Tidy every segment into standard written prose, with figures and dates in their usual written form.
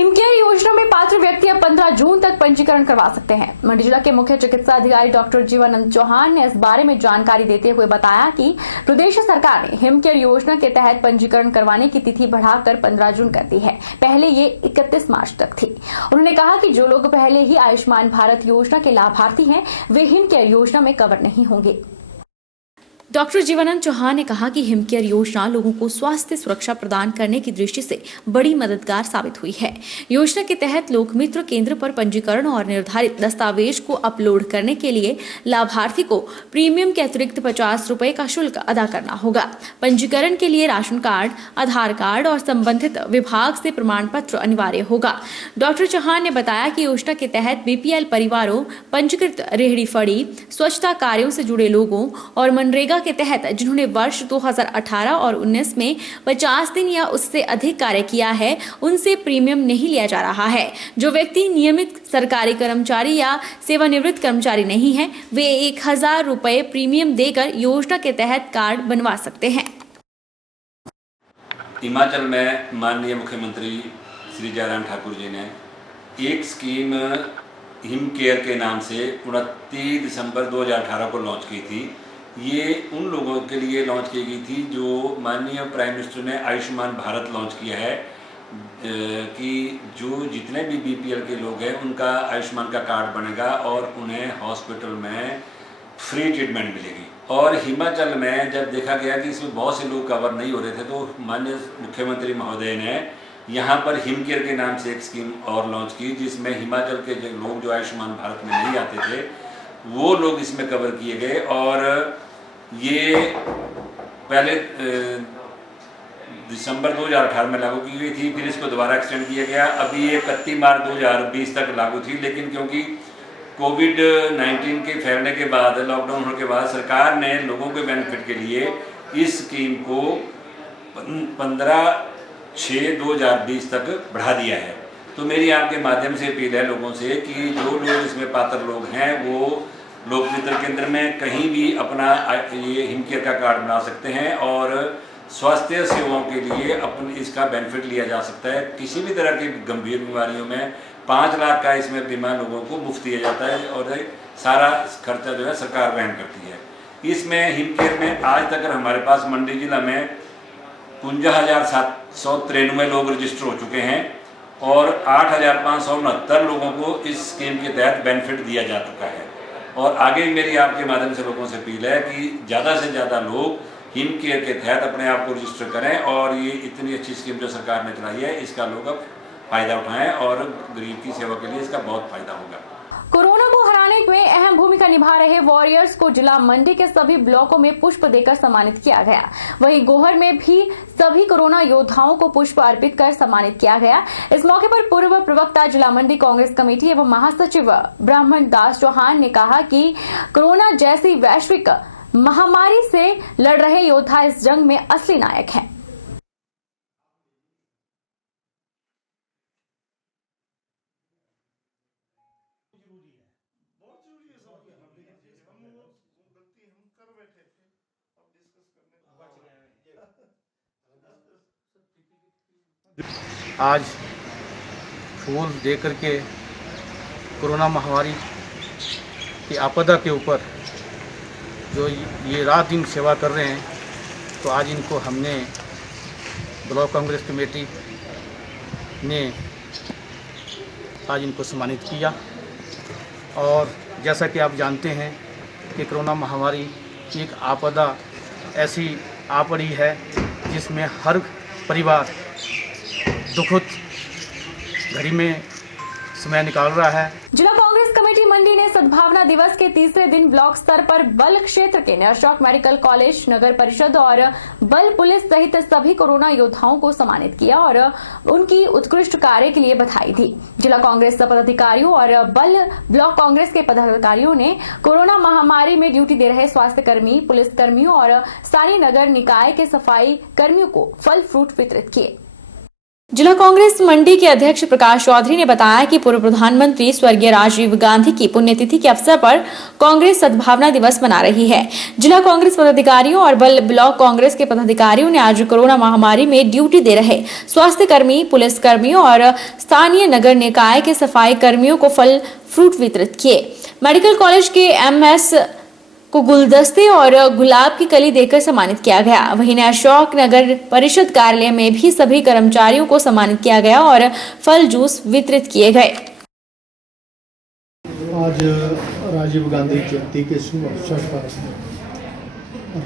हिमकेयर योजना में पात्र व्यक्ति अब 15 जून तक पंजीकरण करवा सकते हैं। मंडी जिला के मुख्य चिकित्सा अधिकारी डॉक्टर जीवानंद चौहान ने इस बारे में जानकारी देते हुए बताया कि प्रदेश सरकार ने हिमकेयर योजना के तहत पंजीकरण करवाने की तिथि बढ़ाकर 15 जून कर दी है। पहले ये 31 मार्च तक थी। उन्होंने कहा कि जो लोग पहले ही आयुष्मान भारत योजना के लाभार्थी हैं, वे हिमकेयर योजना में कवर नहीं होंगे। डॉक्टर जीवानंद चौहान ने कहा कि हिमकेयर योजना लोगों को स्वास्थ्य सुरक्षा प्रदान करने की दृष्टि से बड़ी मददगार साबित हुई है। योजना के तहत लोकमित्र केंद्र पर पंजीकरण और निर्धारित दस्तावेज को अपलोड करने के लिए लाभार्थी को प्रीमियम के अतिरिक्त 50 रुपए का शुल्क अदा करना होगा। पंजीकरण के लिए राशन कार्ड, आधार कार्ड और संबंधित विभाग से प्रमाण पत्र अनिवार्य होगा। डॉक्टर चौहान ने बताया कि योजना के तहत बीपीएल परिवारों, पंजीकृत रेहड़ी फड़ी, स्वच्छता कार्यों से जुड़े लोगों और मनरेगा के तहत जिन्होंने वर्ष 2018 और 19 में 50 दिन या उससे अधिक कार्य किया है, उनसे प्रीमियम नहीं लिया जा रहा है। जो व्यक्ति नियमित सरकारी कर्मचारी या सेवानिवृत्त कर्मचारी नहीं है, वे 1000 रुपए प्रीमियम देकर योजना के तहत कार्ड बनवा सकते हैं। हिमाचल में माननीय मुख्यमंत्री श्री जयराम ठाकुर जी ने एक स्कीम हिमकेयर के नाम से 29 दिसंबर 2018 को लॉन्च की थी। ये उन लोगों के लिए लॉन्च की गई थी जो माननीय प्राइम मिनिस्टर ने आयुष्मान भारत लॉन्च किया है, कि जो जितने भी बीपीएल के लोग हैं उनका आयुष्मान का कार्ड बनेगा और उन्हें हॉस्पिटल में फ्री ट्रीटमेंट मिलेगी। और हिमाचल में जब देखा गया कि इसमें बहुत से लोग कवर नहीं हो रहे थे, तो माननीय मुख्यमंत्री महोदय ने यहाँ पर हिमकेयर के नाम से एक स्कीम और लॉन्च की, जिसमें हिमाचल के जो लोग जो आयुष्मान भारत में नहीं आते थे वो लोग इसमें कवर किए गए। और ये पहले दिसंबर 2018 में लागू की गई थी, फिर इसको दोबारा एक्सटेंड किया गया। अभी ये 31 मार्च 2020 तक लागू थी, लेकिन क्योंकि कोविड-19 के फैलने के बाद, लॉकडाउन होने के बाद सरकार ने लोगों के बेनिफिट के लिए इस स्कीम को 15/6/2020 तक बढ़ा दिया है। तो मेरी आपके माध्यम से अपील है लोगों से कि जो लोग इसमें पात्र लोग हैं वो लोकमित्र केंद्र में कहीं भी अपना ये हिमकेयर का कार्ड बना सकते हैं और स्वास्थ्य सेवाओं के लिए अपन इसका बेनिफिट लिया जा सकता है। किसी भी तरह की गंभीर बीमारियों में 5 लाख का इसमें बीमा लोगों को मुफ्त दिया जाता है और सारा खर्चा जो है सरकार वहन करती है। इसमें हिमकेयर में आज तक हमारे पास मंडी जिला में 52,793 लोग रजिस्टर हो चुके हैं और 8,569 लोगों को इस स्कीम के तहत बेनिफिट दिया जा चुका है। और आगे मेरी आपके माध्यम से लोगों से अपील है कि ज़्यादा से ज़्यादा लोग हिमकेयर के तहत अपने आप को रजिस्टर करें और ये इतनी अच्छी स्कीम जो सरकार ने चलाई है इसका लोग अब फायदा उठाएं और गरीब की सेवा के लिए इसका बहुत फायदा होगा। कोरोना को हराने में अहम भूमिका निभा रहे वॉरियर्स को जिला मंडी के सभी ब्लॉकों में पुष्प देकर सम्मानित किया गया। वहीं गोहर में भी सभी कोरोना योद्धाओं को पुष्प अर्पित कर सम्मानित किया गया। इस मौके पर पूर्व प्रवक्ता जिला मंडी कांग्रेस कमेटी एवं महासचिव ब्राह्मण दास चौहान ने कहा कि कोरोना जैसी वैश्विक महामारी से लड़ रहे योद्धा इस जंग में असली नायक हैं। आज फूल दे करके कोरोना महामारी की आपदा के ऊपर जो ये रात दिन सेवा कर रहे हैं, तो आज इनको हमने ब्लॉक कांग्रेस कमेटी ने आज इनको सम्मानित किया। और जैसा कि आप जानते हैं कि कोरोना महामारी की एक आपदा ऐसी आ पड़ी है जिसमें हर परिवार दुखद घड़ी में समय निकाल रहा है। जिला कांग्रेस कमेटी मंडी ने सद्भावना दिवस के तीसरे दिन ब्लॉक स्तर पर बल क्षेत्र के अशोक मेडिकल कॉलेज, नगर परिषद और बल पुलिस सहित सभी कोरोना योद्धाओं को सम्मानित किया और उनकी उत्कृष्ट कार्य के लिए बधाई दी। जिला कांग्रेस पदाधिकारियों और बल ब्लॉक कांग्रेस के पदाधिकारियों ने कोरोना महामारी में ड्यूटी दे रहे स्वास्थ्य कर्मी, पुलिस कर्मियों और स्थानीय नगर निकाय के सफाई कर्मियों को फल फ्रूट वितरित किए। जिला कांग्रेस मंडी के अध्यक्ष प्रकाश चौधरी ने बताया कि पूर्व प्रधानमंत्री स्वर्गीय राजीव गांधी की पुण्यतिथि के अवसर पर कांग्रेस सद्भावना दिवस मना रही है। जिला कांग्रेस पदाधिकारियों और ब्लॉक कांग्रेस के पदाधिकारियों ने आज कोरोना महामारी में ड्यूटी दे रहे स्वास्थ्य कर्मी, पुलिस कर्मियों और स्थानीय नगर निकाय के सफाई कर्मियों को फल फ्रूट वितरित किए। मेडिकल कॉलेज के MS को गुलदस्ते और गुलाब की कली देकर सम्मानित किया गया। वहीं अशोक नगर परिषद कार्यालय में भी सभी कर्मचारियों को सम्मानित किया गया और फल जूस वितरित किए गए। आज राजीव गांधी जयंती के शुभ अवसर पर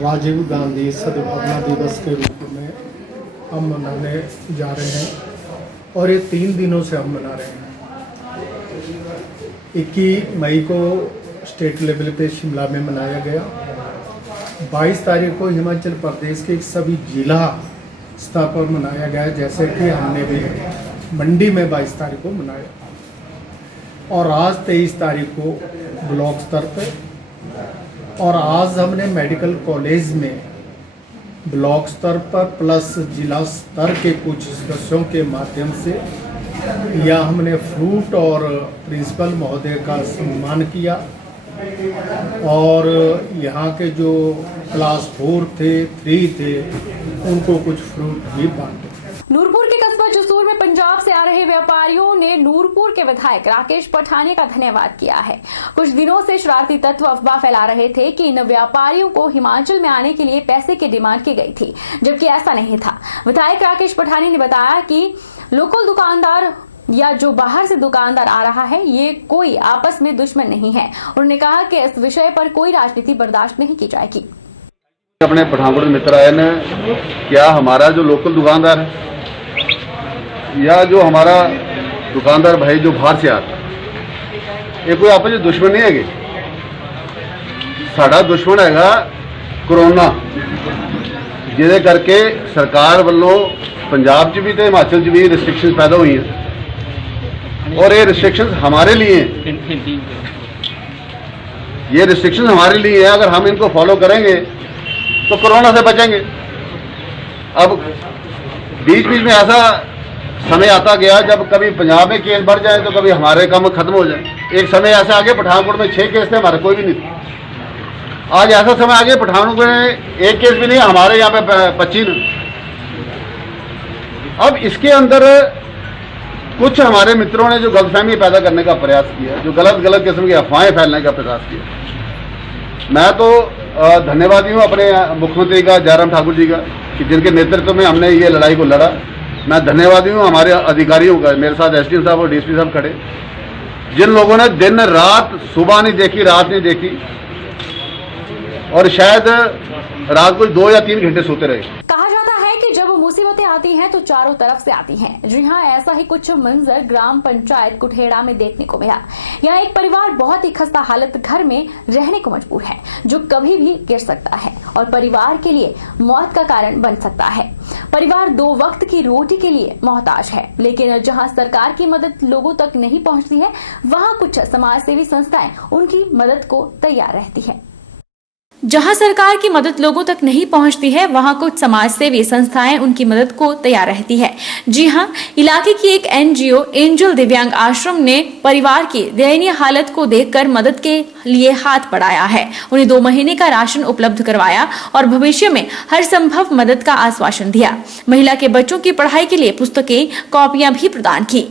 राजीव गांधी सद्भावना दिवस के रूप में हम मनाने जा रहे हैं और ये 3 दिनों से हम मना रहे हैं। 21 मई को स्टेट लेवल पे शिमला में मनाया गया। 22 तारीख को हिमाचल प्रदेश के सभी जिला स्तर पर मनाया गया, जैसे कि हमने भी मंडी में 22 तारीख को मनाया और आज 23 तारीख को ब्लॉक स्तर पे और आज हमने मेडिकल कॉलेज में ब्लॉक स्तर पर प्लस जिला स्तर के कुछ सदस्यों के माध्यम से या हमने फ्रूट और प्रिंसिपल महोदय का सम्मान किया और यहाँ के जो क्लास 4 थे 3 थे उनको कुछ फ्रूट भी बांटे। नूरपुर के कस्बा जसूर में पंजाब से आ रहे व्यापारियों ने नूरपुर के विधायक राकेश पठानिया का धन्यवाद किया है। कुछ दिनों से शरारती तत्व अफवाह फैला रहे थे कि इन व्यापारियों को हिमाचल में आने के लिए पैसे की डिमांड की गई थी, जबकि ऐसा नहीं था। विधायक राकेश पठानिया ने बताया कि लोकल दुकानदार या जो बाहर से दुकानदार आ रहा है, ये कोई आपस में दुश्मन नहीं है। उन्होंने कहा कि इस विषय पर कोई राजनीति बर्दाश्त नहीं की जाएगी। अपने पठानकोट मित्र आए ने, क्या हमारा जो लोकल दुकानदार है या जो हमारा दुकानदार भाई जो बाहर से आता है, ये कोई आपस में दुश्मन नहीं है। साडा दुश्मन हैगा कोरोना, जिहदे करके सरकार वालों पंजाब च भी ते हिमाचल च भी रिस्ट्रिक्शन पैदा हुई हैं और ये रिस्ट्रिक्शंस हमारे लिए हैं। ये रिस्ट्रिक्शंस हमारे लिए है, अगर हम इनको फॉलो करेंगे तो कोरोना से बचेंगे। अब बीच बीच में ऐसा समय आता गया जब कभी पंजाब में केस बढ़ जाए तो कभी हमारे काम खत्म हो जाए। एक समय ऐसा आगे पठानकोट में 6 केस थे, हमारे कोई भी नहीं थे। आज ऐसा समय आगे पठानकोट में 1 केस भी नहीं, हमारे यहाँ पे 25। अब इसके अंदर कुछ हमारे मित्रों ने जो गलतफहमी पैदा करने का प्रयास किया, जो गलत किस्म की अफवाहें फैलने का प्रयास किया। मैं तो धन्यवादी हूँ अपने मुख्यमंत्री का, जयराम ठाकुर जी का, कि जिनके नेतृत्व में हमने ये लड़ाई को लड़ा। मैं धन्यवादी हूँ हमारे अधिकारियों का, मेरे साथ SDM साहब और DSP साहब खड़े, जिन लोगों ने दिन रात, सुबह नहीं देखी, रात नहीं देखी और शायद रात को 2 या 3 घंटे सोते रहे। कहा जाता है कि जब मुसीबतें आती हैं तो चारों तरफ से आती हैं। जी हाँ, ऐसा ही कुछ मंजर ग्राम पंचायत कुठेड़ा में देखने को मिला। यहाँ एक परिवार बहुत ही खस्ता हालत घर में रहने को मजबूर है, जो कभी भी गिर सकता है और परिवार के लिए मौत का कारण बन सकता है। परिवार 2 वक्त की रोटी के लिए मोहताज है, लेकिन जहाँ सरकार की मदद लोगों तक नहीं पहुँचती है, वहाँ कुछ समाज सेवी संस्थाएं उनकी मदद को तैयार रहती है। जहां सरकार की मदद लोगों तक नहीं पहुंचती है, वहां कुछ समाज सेवी संस्थाएं उनकी मदद को तैयार रहती है। जी हां, इलाके की एक NGO एंजल दिव्यांग आश्रम ने परिवार की दयनीय हालत को देखकर मदद के लिए हाथ बढ़ाया है। उन्हें 2 महीने का राशन उपलब्ध करवाया और भविष्य में हर संभव मदद का आश्वासन दिया। महिला के बच्चों की पढ़ाई के लिए पुस्तकें, कॉपियां भी प्रदान की।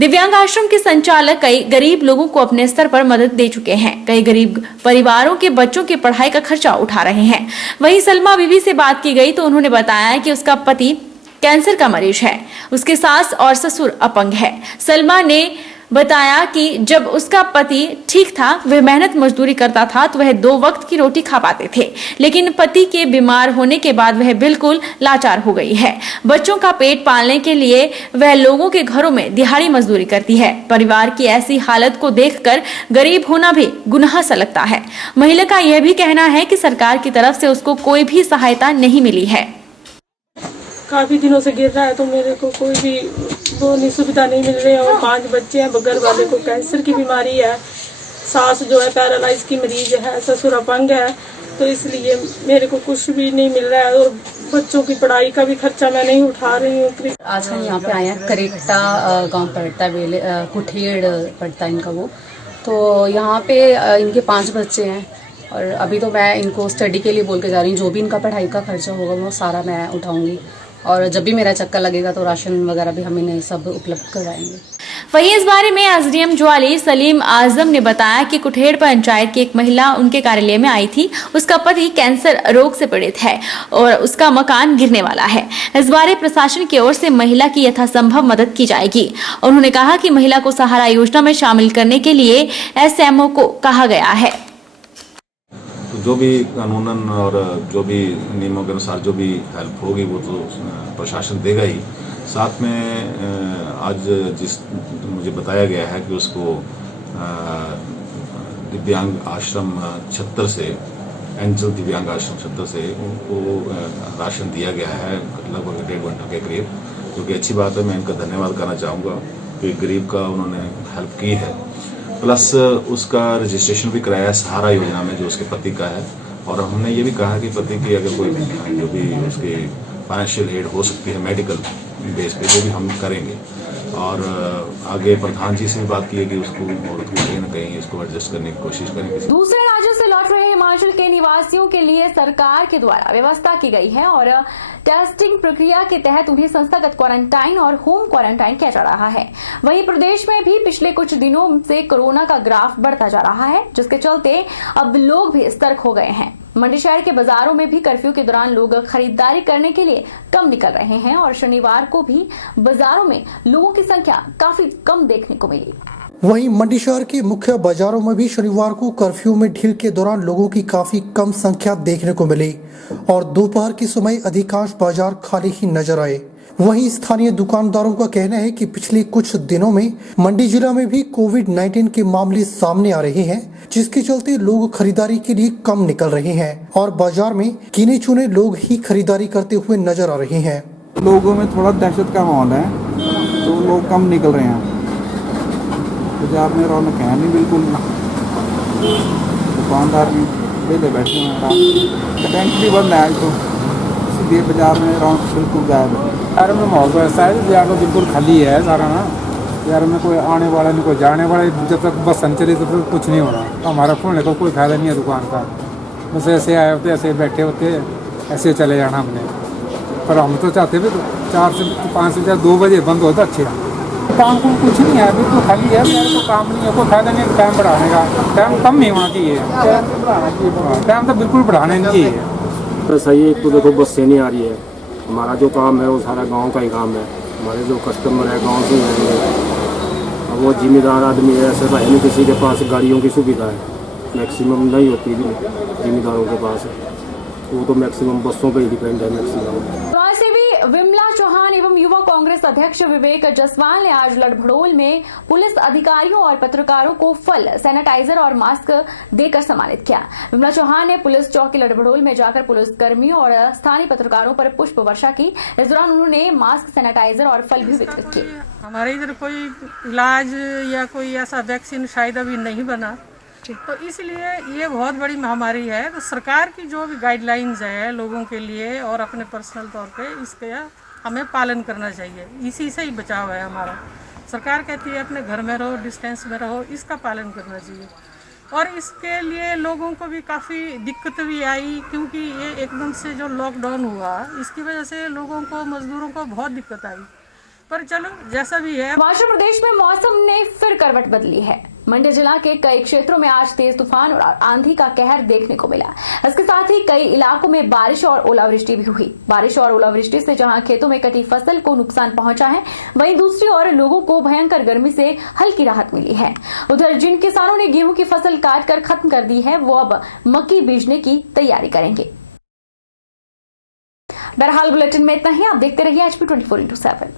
दिव्यांग आश्रम के संचालक कई गरीब लोगों को अपने स्तर पर मदद दे चुके हैं। कई गरीब परिवारों के बच्चों की पढ़ाई का खर्चा उठा रहे हैं। वहीं सलमा बीबी से बात की गई तो उन्होंने बताया कि उसका पति कैंसर का मरीज है, उसके सास और ससुर अपंग है। सलमा ने बताया कि जब उसका पति ठीक था, वह मेहनत मजदूरी करता था तो वह 2 वक्त की रोटी खा पाते थे, लेकिन पति के बीमार होने के बाद वह बिल्कुल लाचार हो गई है। बच्चों का पेट पालने के लिए वह लोगों के घरों में दिहाड़ी मजदूरी करती है। परिवार की ऐसी हालत को देखकर गरीब होना भी गुनाह सा लगता है। महिला का यह भी कहना है कि सरकार की तरफ से उसको कोई भी सहायता नहीं मिली है। काफ़ी दिनों से गिर रहा है तो मेरे को कोई भी वो नहीं सुविधा नहीं मिल रही है। और 5 बच्चे हैं, बगल वाले को कैंसर की बीमारी है, सास जो है पैरालाइज की मरीज है, ससुर अपंग है तो इसलिए मेरे को कुछ भी नहीं मिल रहा है और बच्चों की पढ़ाई का भी खर्चा मैं नहीं उठा रही हूँ। आज हम यहाँ पे आए हैं, करेक्टा गांव पड़ता है, कुठेड़ पड़ता है इनका वो। तो यहाँ पे इनके 5 बच्चे हैं और अभी तो मैं इनको स्टडी के लिए बोल के जा रही हूँ। जो भी इनका पढ़ाई का खर्चा होगा वो सारा मैं उठाऊंगी और जब भी मेरा चक्कर लगेगा तो राशन वगैरह भी हम इन्हें सब उपलब्ध करवाएंगे। वहीं इस बारे में एसडीएम ज्वाली सलीम आजम ने बताया कि कुठेड़ पंचायत की एक महिला उनके कार्यालय में आई थी। उसका पति कैंसर रोग से पीड़ित है और उसका मकान गिरने वाला है। इस बारे प्रशासन की ओर से महिला की यथासंभव मदद की जाएगी। उन्होंने कहा कि महिला को सहारा योजना में शामिल करने के लिए एसएमओ को कहा गया है। तो जो भी कानूनन और जो भी नियमों के अनुसार जो भी हेल्प होगी वो तो प्रशासन देगा ही। साथ में आज जिस मुझे बताया गया है कि उसको दिव्यांग आश्रम 76 से एंजल दिव्यांग आश्रम 76 से उनको राशन दिया गया है लगभग 1.5 क्विंटल के करीब, जो कि अच्छी बात है। मैं इनका धन्यवाद करना चाहूँगा कि गरीब का उन्होंने हेल्प की है। प्लस उसका रजिस्ट्रेशन भी कराया है सहारा योजना में जो उसके पति का है। और हमने ये भी कहा कि पति की अगर कोई जो भी उसकी फाइनेंशियल एड हो सकती है मेडिकल बेस पे वो भी हम करेंगे। और आगे प्रधान जी से भी बात की है कि उसको औरत को कहीं ना कहीं इसको एडजस्ट करने की कोशिश करेंगे। दूसरे राज्यों से लौट रहे हिमाचल के निवासियों के लिए सरकार के द्वारा व्यवस्था की गई है और टेस्टिंग प्रक्रिया के तहत उन्हें संस्थागत क्वारंटाइन और होम क्वारंटाइन किया जा रहा है। वहीं प्रदेश में भी पिछले कुछ दिनों से कोरोना का ग्राफ बढ़ता जा रहा है, जिसके चलते अब लोग भी सतर्क हो गए हैं। मंडी शहर के बाजारों में भी कर्फ्यू के दौरान लोग खरीदारी करने के लिए कम निकल रहे हैं और शनिवार को भी बाजारों में लोगों की संख्या काफी कम देखने को मिली। वहीं मंडी शहर के मुख्य बाजारों में भी शनिवार को कर्फ्यू में ढील के दौरान लोगों की काफी कम संख्या देखने को मिली और दोपहर के समय अधिकांश बाजार खाली ही नजर आए। वहीं स्थानीय दुकानदारों का कहना है कि पिछले कुछ दिनों में मंडी जिला में भी कोविड-19 के मामले सामने आ रहे हैं, जिसके चलते लोग खरीदारी के लिए कम निकल रहे हैं और बाजार में गिने चुने लोग ही खरीदारी करते हुए नजर आ रहे हैं। लोगों में थोड़ा दहशत का माहौल है तो लोग कम निकल रहे हैं। बाजार में रौनक है नहीं बिल्कुल, दुकानदार भी वेले बैठे हैं, बैंक भी बंद है तो इसलिए बाजार में रौनक बिल्कुल गायब है। यार में माहौल तो ऐसा है यार बिल्कुल खाली है सारा ना। यार में कोई आने वाला नहीं कोई जाने वाला, जब तक बस चले तब तक कुछ नहीं होना। हमारा खोलने का कोई फायदा नहीं है दुकान का, बस ऐसे आए होते ऐसे बैठे होते ऐसे चले जाना हमने। पर हम तो चाहते भी 4 से 5 से 2 बजे बंद होता अच्छे। काम को कुछ नहीं है, बिल्कुल खाली है, मेरे को काम नहीं है, कोई फायदा नहीं टाइम बढ़ाने का। टाइम कम नहीं होना चाहिए, टाइम तो बिल्कुल बढ़ाना नहीं चाहिए। तो सही है, एक तो देखो बस से नहीं आ रही है, हमारा जो काम है वो सारा गांव का ही काम है। हमारे जो कस्टमर है गांव से हैं, अब वो जिम्मेदार आदमी है, ऐसा है नहीं किसी के पास गाड़ियों की सुविधा है, मैक्सिमम नहीं होती जिम्मेदारों के पास, वो तो मैक्सिमम बसों पे ही डिपेंड है मैक्सिमम। विमला चौहान एवं युवा कांग्रेस अध्यक्ष विवेक जसवाल ने आज लड़भड़ोल में पुलिस अधिकारियों और पत्रकारों को फल, सैनिटाइजर और मास्क देकर सम्मानित किया। विमला चौहान ने पुलिस चौकी लड़भड़ोल में जाकर पुलिस कर्मियों और स्थानीय पत्रकारों पर पुष्प वर्षा की। इस दौरान उन्होंने मास्क, सैनिटाइजर और फल भी वितरित किए। हमारे इधर कोई इलाज या कोई ऐसा वैक्सीन शायद अभी नहीं बना, तो इसलिए ये बहुत बड़ी महामारी है। तो सरकार की जो भी गाइडलाइंस है लोगों के लिए और अपने पर्सनल तौर पे इसके हमें पालन करना चाहिए। इसी से ही बचाव है हमारा। सरकार कहती है अपने घर में रहो, डिस्टेंस में रहो, इसका पालन करना चाहिए। और इसके लिए लोगों को भी काफ़ी दिक्कत भी आई, क्योंकि ये एकदम से जो लॉकडाउन हुआ इसकी वजह से लोगों को, मजदूरों को बहुत दिक्कत आई। पर चलो जैसा भी है। हिमाचल प्रदेश में मौसम ने फिर करवट बदली है। मंडी जिला के कई क्षेत्रों में आज तेज तूफान और आंधी का कहर देखने को मिला। इसके साथ ही कई इलाकों में बारिश और ओलावृष्टि भी हुई। बारिश और ओलावृष्टि से जहां खेतों में कटी फसल को नुकसान पहुंचा है, वहीं दूसरी ओर लोगों को भयंकर गर्मी से हल्की राहत मिली है। उधर जिन किसानों ने गेहूं की फसल काट कर खत्म कर दी है, वो अब मक्की बीजने की तैयारी करेंगे। बहरहाल बुलेटिन में इतना ही। आप देखते रहिए HP 24/7।